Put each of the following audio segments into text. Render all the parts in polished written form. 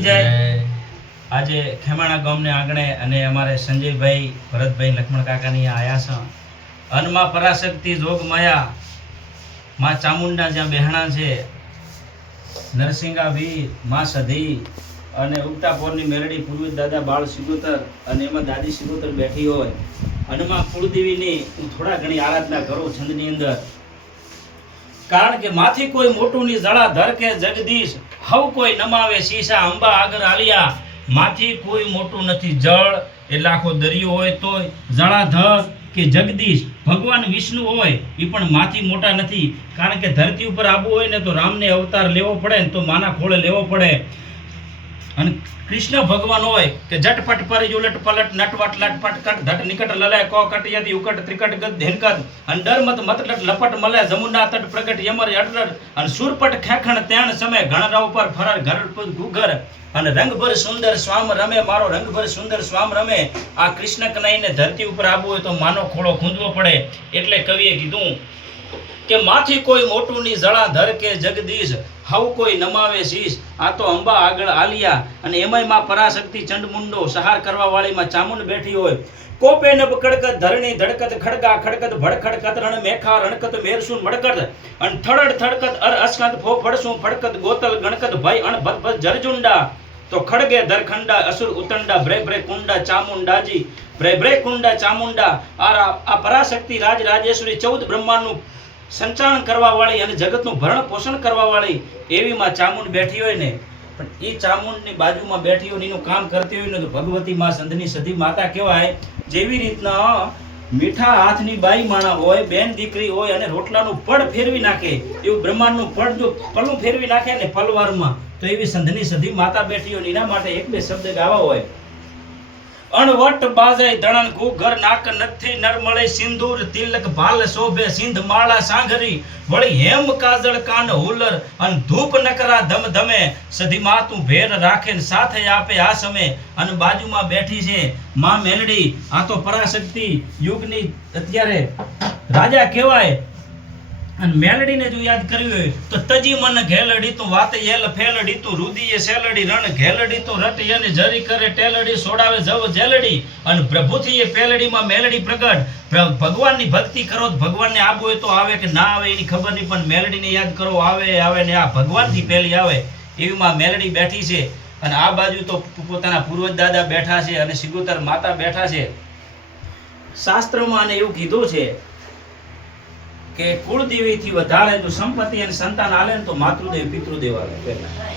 કી જાય। આજે ખેમાણા ગામને આંગણે અને અમારે સંજયભાઈ ભરતભાઈ લક્ષ્મણ કાકાની આયા છે અનમાં પરાશક્તિ જોગ માયા માં ચામુંડા જ્યાં બેહણા છે નરસિંગા વીર માં સધી અને ઉગતાપોરની મેરડી પૂર્વી દાદા બાળ સિગોતર અને એમાં દાદી સિગોતર બેઠી હોય અને માં કુળદેવીની હું થોડા ઘણી આરાધના કરું છંદની અંદર કારણ કે માથી કોઈ મોટું ની જળાધર કે જગદીશ હવ કોઈ નમાવે શીશા અંબા આગળ આલિયા માથી કોઈ મોટું નથી જળ એટલે આખો દરિયો હોય તોય જળાધર કે જગદીશ ભગવાન વિષ્ણુ હોય એ પણ માથી મોટા નથી કારણ કે ધરતી ઉપર આવવું હોય ને તો રામને અવતાર લેવો પડે ને તો માના ખોળે લેવો પડે અને કૃષ્ણ ભગવાન હોય કે જટપટ પરી ઉલટ પલટ નટવટ લટપટ કટ ધટ નિકટ લલે કો કટ યદી ઉકટ ત્રિકટ ગદ ધેનકદ અને ડરમત મતલટ લપટ મલે જમુના તટ પ્રગટ યમર અડર અને સુરપટ ખેખણ ત્યાણ સમય ઘણરા ઉપર ફરર ઘર ગુગર અને રંગભર સુંદર સ્વામ રમે મારો રંગભર સુંદર સ્વામ રમે આ કૃષ્ણ કનૈને ધરતી ઉપર આવવું હોય તો માનો ખોળો ખૂંદવો પડે એટલે કવિએ કીધું કે માથી કોઈ મોટું ની જળાધર કે જગદીશ હવ કોઈ નમાવે શીશ આ તો અંબા આગળ આલિયા અને એમાંય માં પરાશક્તિ ચંડમુંડો સહાર કરવા વાળી માં ચામુંડ બેઠી હોય કોપે નબ કડકત ધરણી ધડકત ખડગા ખડકત ભડખડ કતરણ મેખા રણકત મેરસુન મડકત અને થડડ થડકત અર અસ્કંત ફો ફડસું ફડકત ગોતલ ગણકત ભય અણ ભત ભત જરજુંડા તો ખડગે ધરખંડા અસુર ઉતંડા બ્રે બ્રે કુંડા ચામુંડાજી બ્રે બ્રે કુંડા ચામુંડા આ પરાશક્તિ રાજ રાજેશ્વરી 14 બ્રહ્માંડનું સંચાલન કરવા વાળી અને જગતનું ભરણ પોષણ કરવા વાળી એવી માં ચામુંડ બેઠી હોય ને પણ એ ચામુંડની બાજુમાં બેઠી હોય એનું કામ કરતી હોય ને તો ભગવતી માં સંધની સધી માતા કહેવાય જેવી રીતના મીઠા હાથની બાઈ માણા હોય બેન દીકરી હોય અને રોટલાનું પડ ફેરવી નાખે એવું બ્રહ્માંડનું પડ જો પલ્લું ફેરવી નાખે ને પલવારમાં તો એવી સંધની સધી માતા બેઠી હોય એના માટે એક બે શબ્દ ગાવા હોય અણવટ બાજાય દણન ઘર નાક નથી નરમળે સિંદૂર તિલક ભાલ શોભે સિંધ માળા સાંઘરી વળી હેમ કાજળ કાન હુલર અન ધૂપ નકરા ધમ ધમે સધી માં તું ભેર રાખે ને સાથે આપે આ સમય અને બાજુમાં બેઠી છે માં મેલડી આ તો પરાશક્તિ યુગની અત્યારે રાજા કહેવાય અને મેલડીને જો યાદ કર્યું હોય તો તજી મન ઘેલડી તું વાત એલ ફેલડી તું રુદીએ સેલડી રણ ઘેલડી તું રટ અને જરી કરે ટેલડી સોડાવે જવ જેલડી અને પ્રભુથી એ પેલડીમાં મેલડી પ્રગટ ભગવાનની ભક્તિ કરો તો ભગવાનને આબુ હોય તો આવે કે ના આવે એની ખબર નહીં પણ મેલડીને યાદ કરો આવે ને આ ભગવાનથી પહેલી આવે એવીમાં મેલડી બેઠી છે અને આ બાજુ તો પોતાના પૂર્વજ દાદા બેઠા છે અને સિગોતર માતા બેઠા છે શાસ્ત્રમાં આને એવું કીધું છે કે કુળદેવીથી વધારે જો સંપત્તિ અને સંતાન આલે ને તો માતૃદેવ પિતૃદેવ આલે પહેલા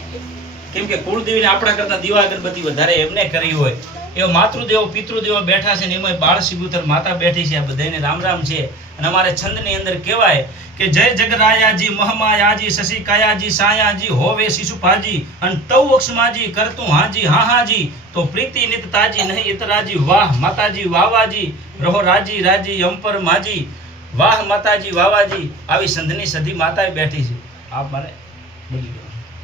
કેમ કે કુળદેવીને આપણા કરતા દીવા અગરબત્તી વધારે એમને કરી હોય એવો માતૃદેવ પિતૃદેવ બેઠા છે ને એમાં બાળ સિગુતર માતા બેઠી છે આ બધાને રામ રામ છે અને અમારે છંદની અંદર કહેવાય કે જય જગરાયાજી મહમાયાજી શશિકાયાજી સાયાજી હોવે શિશુપાજી અને તૌ અક્ષમાજી કરતું હાજી હા હાજી તો પ્રીતિ નિત તાજી નહીં ઇતરાજી વાહ માતાજી વાવાજી રહો રાજી રાજી અંપર માજી વાહ માતાજી વાવાજી આવી સંધની સધી માતા બેઠી છે આ મારે બોલી